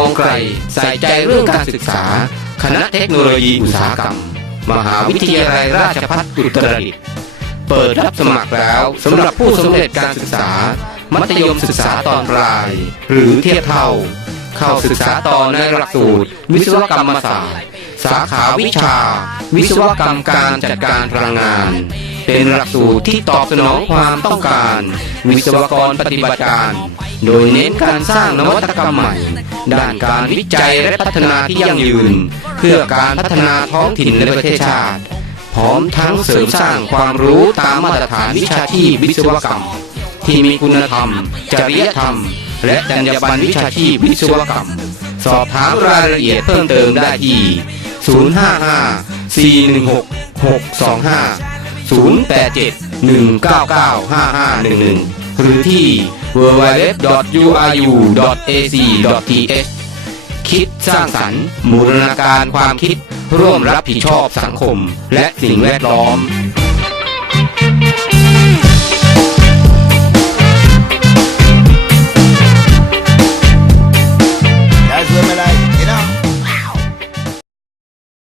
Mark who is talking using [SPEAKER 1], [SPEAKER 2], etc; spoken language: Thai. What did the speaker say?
[SPEAKER 1] องไกลใส่ใจเรื่องการศึกษา คณะเทคโนโลยีอุตสาหกรรม มหาวิทยาลัยราชภัฏอุตรดิตถ์เปิดรับสมัครแล้วสำหรับผู้สำเร็จการศึกษา มัธยมศึกษาตอนปลาย หรือเทียบเท่า เข้าศึกษาต่อในหลักสูตร วิศวกรรมศาสตร์ สาขาวิชา วิศวกรรมการจัดการพลังงาน เป็นหลักสูตรที่ตอบสนองความต้องการ วิศวกรปฏิบัติการ โดยเน้นการสร้างนวัตกรรมใหม่ ด้านการวิจัยและพัฒนาที่ยั่งยืน เพื่อการพัฒนาท้องถิ่นและประเทศชาติ พร้อมทั้งเสริมสร้างความรู้ตามมาตรฐานวิชาชีพวิศวกรรม ที่มีคุณธรรม จริยธรรม และจรรยาบรรณวิชาชีพวิศวกรรม สอบถามรายละเอียดเพิ่มเติมได้ที่055 416 625 087 199 5511 หรือที่ www.uru.ac.th คิดสร้างสรรค์มูลนาการความคิด ร่วมรับผิดชอบสังคม และสิ่งแวดล้อม